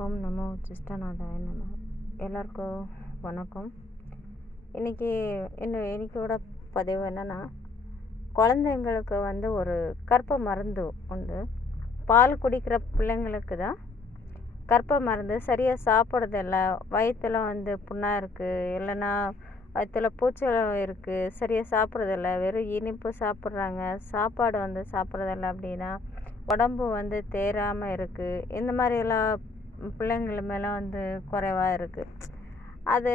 ஓம் நமோ சிஷ்டநாதாய நம. எல்லாருக்கும் வணக்கம். இன்னைக்கோட பதிவு என்னென்னா, குழந்தைங்களுக்கு ஒரு கர்ப்ப மருந்து உண்டு. பால் குடிக்கிற பிள்ளைங்களுக்கு தான் கர்ப்ப மருந்து சரியாக சாப்பிட்றதில்ல. வயிற்றுல புண்ணாக இருக்குது, இல்லைன்னா வயிற்றுல பூச்சலம் இருக்குது, சரியாக சாப்பிட்றதில்ல, வெறும் இனிப்பு சாப்பிட்றாங்க, சாப்பாடு சாப்பிட்றதில்ல அப்படின்னா உடம்பு தேறாமல் இருக்குது. இந்த மாதிரியெல்லாம் பிள்ளைங்கள் மேலே குறைவாக இருக்குது. அது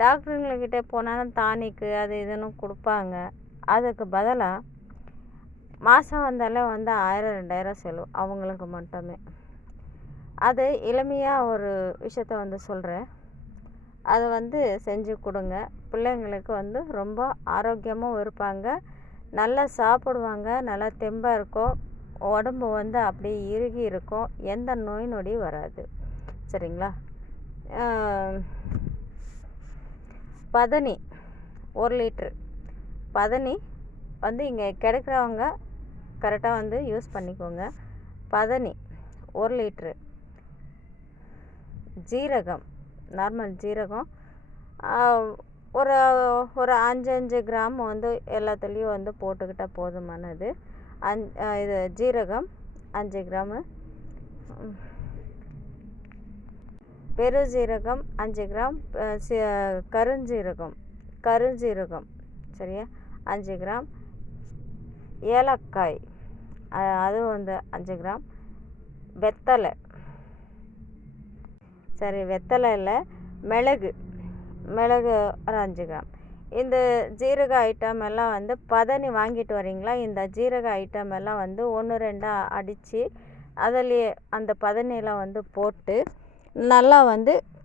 டாக்டருங்கக்கிட்ட போனாலும் டானிக்கு அது இதுன்னு கொடுப்பாங்க. அதுக்கு பதிலாக மாதம் வந்தாலே 1000 2000 செலவு அவங்களுக்கு மட்டுமே. அது எளிமையாக ஒரு விஷயத்த சொல்கிறேன். அதை செஞ்சு கொடுங்க. பிள்ளைங்களுக்கு ரொம்ப ஆரோக்கியமாகவும் இருப்பாங்க, நல்லா சாப்பிடுவாங்க, நல்லா தெம்பாக இருக்கும், உடம்பு அப்படியே இறுகி இருக்கும், எந்த நோய் நொடி வராது. சரிங்களா? பதனி 1 லிட்ரு பதனி இங்கே கிடைக்கிறவங்க கரெக்டாக யூஸ் பண்ணிக்கோங்க. பதனி 1 லிட்ரு. ஜீரகம், நார்மல் ஜீரகம் ஒரு ஒரு 5 கிராம் எல்லாத்துலேயும் போட்டுக்கிட்டால் போதுமானது. இது ஜீரகம் 5 கிராமு, பெருஜீரகம் 5 கிராம், கருஞ்சீரகம் சரியா 5 கிராம், ஏலக்காய் அதுவும் 5 கிராம், வெத்தலை வெத்தலை இல்லை, மிளகு ஒரு 5 கிராம். இந்த ஜீரக ஐட்டம் எல்லாம் பதனி வாங்கிட்டு வரீங்களா, இந்த ஜீரக ஐட்டம் எல்லாம் 1 2 அடித்து அதிலேயே அந்த பதனியில் போட்டு நல்லா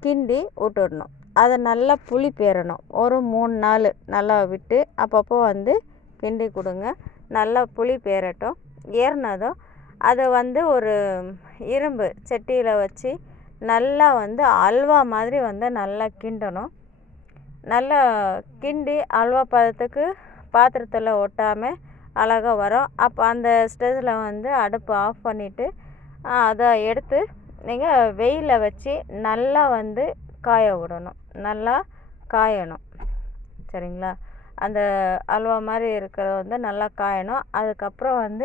கிண்டி விட்டுடணும். அதை நல்லா புளி பேரணும். ஒரு 3 நாள் நல்லா விட்டு அப்பப்போ கிண்டி கொடுங்க. நல்லா புளி பேரட்டும். ஏறினதும் அதை ஒரு இரும்பு சட்டியில் வச்சு நல்லா அல்வா மாதிரி நல்லா கிண்டணும். நல்லா கிண்டி அல்வா பதத்துக்கு பாத்திரத்தில் ஒட்டாமல் அழகாக வரும். அப்போ அந்த ஸ்டேஜில் அடுப்பு ஆஃப் பண்ணிவிட்டு அதை எடுத்து நீங்கள் வெயிலில் வச்சு நல்லா காய விடணும். நல்லா காயணும். சரிங்களா? அந்த அல்வா மாதிரி இருக்கிறது நல்லா காயணும். அதுக்கப்புறம்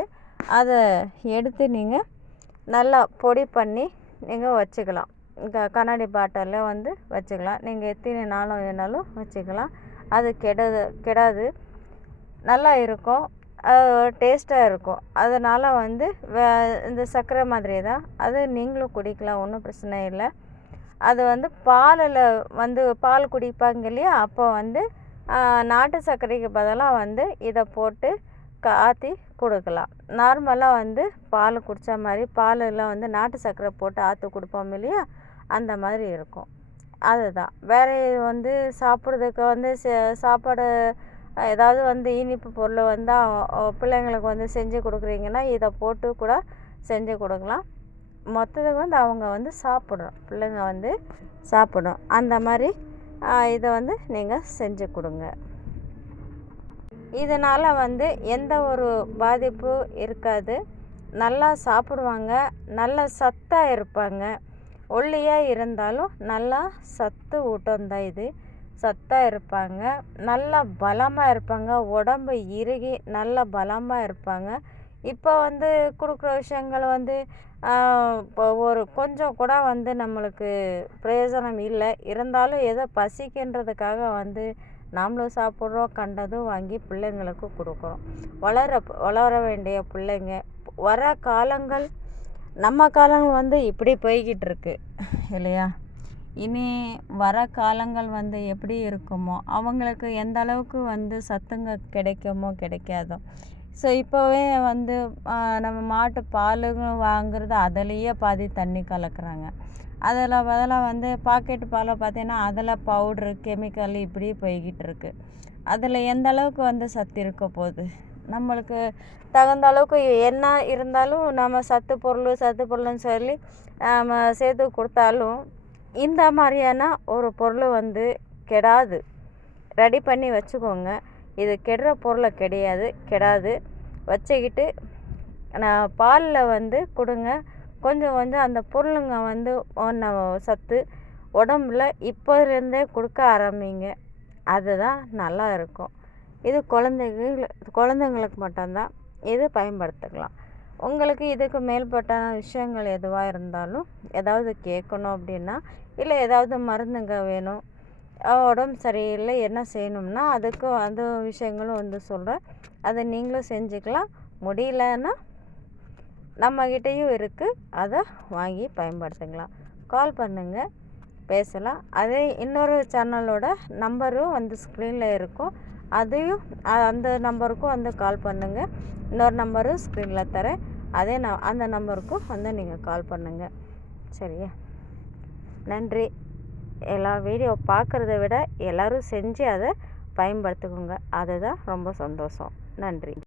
அதை எடுத்து நீங்கள் நல்லா பொடி பண்ணி நீங்கள் வச்சுக்கலாம். கண்ணாடி பாட்டிலில் வச்சுக்கலாம். நீங்கள் எத்தனை நாளும் வேணாலும் வச்சுக்கலாம். அது கெடாது, நல்லா இருக்கும், டேஸ்ட்டாக இருக்கும். அதனால் இந்த சர்க்கரை மாதிரி தான் அது நீங்களும் குடிக்கலாம், ஒன்றும் பிரச்சனை இல்லை. அது பாலில் பால் குடிப்பாங்க இல்லையா, அப்போ நாட்டு சர்க்கரைக்கு பதிலாக இதை போட்டு ஆற்றி கொடுக்கலாம். நார்மலாக பால் குடித்த மாதிரி பாலில் நாட்டு சர்க்கரை போட்டு ஆற்றி கொடுப்போம் இல்லையா, அந்த மாதிரி இருக்கும். அதுதான். வேறு சாப்பிட்றதுக்கு சாப்பாடு ஏதாவது இனிப்பு பொருள் பிள்ளைங்களுக்கு செஞ்சு கொடுக்குறீங்கன்னா இதை போட்டு கூட செஞ்சு கொடுக்கலாம். மொத்தத்துக்கு அவங்க சாப்பிடணும், பிள்ளைங்க சாப்பிடும். அந்த மாதிரி இதை நீங்கள் செஞ்சு கொடுங்க. இதனால் எந்த ஒரு பாதிப்பும் இருக்காது. நல்லா சாப்பிடுவாங்க, நல்லா சத்தாக இருப்பாங்க. ஒல்லியாக இருந்தாலும் நல்லா சத்து ஊட்டம் தான் இது. சத்தாக இருப்பாங்க, நல்லா பலமாக இருப்பாங்க, உடம்பு இறுகி நல்லா பலமாக இருப்பாங்க. இப்போ கொடுக்குற விஷயங்கள் இப்போ ஒரு கொஞ்சம் கூட நம்மளுக்கு பிரயோஜனம் இல்லை. இருந்தாலும் ஏதோ பசிக்கின்றதுக்காக நாமளும் சாப்பிட்றோம், கண்டதும் வாங்கி பிள்ளைங்களுக்கு கொடுக்குறோம். வளர வேண்டிய பிள்ளைங்க வர காலங்கள், நம்ம காலங்கள் இப்படி போய்கிட்டு இருக்கு இல்லையா? இனி வர காலங்கள் எப்படி இருக்குமோ, அவங்களுக்கு எந்த அளவுக்கு சத்துங்க கிடைக்குமோ கிடைக்காதோ. ஸோ இப்போவே நம்ம மாட்டு பாலுங்க வாங்குறது, அதிலேயே பாதி தண்ணி கலக்கிறாங்க. அதில் பதிலாக பாக்கெட்டு பாலை பார்த்தீங்கன்னா அதில் பவுட்ரு, கெமிக்கல் இப்படி போய்கிட்டு இருக்கு. அதில் எந்த அளவுக்கு சத்து இருக்க போகுது? நம்மளுக்கு தகுந்த அளவுக்கு என்ன இருந்தாலும் நம்ம சத்து பொருள்னு சொல்லி நம்ம சேர்த்து கொடுத்தாலும் இந்த மாதிரியான ஒரு பொருள் கெடாது. ரெடி பண்ணி வச்சுக்கோங்க. இது கெடுற பொருளை கெடாது. வச்சுக்கிட்டு பாலில் கொடுங்க. கொஞ்சம் கொஞ்சம் அந்த பொருளுங்க வந்து சத்து உடம்புல இப்போலேருந்தே கொடுக்க ஆரம்பிங்க. அதுதான் நல்லா இருக்கும். இது குழந்தைங்களுக்கு மட்டும்தான் இது பயன்படுத்திக்கலாம். உங்களுக்கு இதுக்கு மேற்பட்ட விஷயங்கள் எதுவாக இருந்தாலும் ஏதாவது கேட்கணும் அப்படின்னா, இல்லை ஏதாவது மருந்துங்க வேணும், உடம்பு சரியில்லை என்ன செய்யணும்னா அதுக்கு அந்த விஷயங்களும் வந்து சொல்கிறேன். அதை நீங்களும் செஞ்சுக்கலாம். முடியலன்னா நம்மக்கிட்டேயும் இருக்குது, அதை வாங்கி பயன்படுத்திக்கலாம். கால் பண்ணுங்கள், பேசலாம். அதே இன்னொரு சேனலோட நம்பரும் வந்து ஸ்க்ரீனில் இருக்கும். அதையும் அந்த நம்பருக்கும் வந்து கால் பண்ணுங்கள். இன்னொரு நம்பரும் ஸ்க்ரீனில் தரேன். அந்த நம்பருக்கும் வந்து நீங்கள் கால் பண்ணுங்கள். சரியா? நன்றி. எல்லா வீடியோ பார்க்குறத விட எல்லோரும் செஞ்சு அதை பயன்படுத்திக்கோங்க. அதுதான் ரொம்ப சந்தோஷம். நன்றி.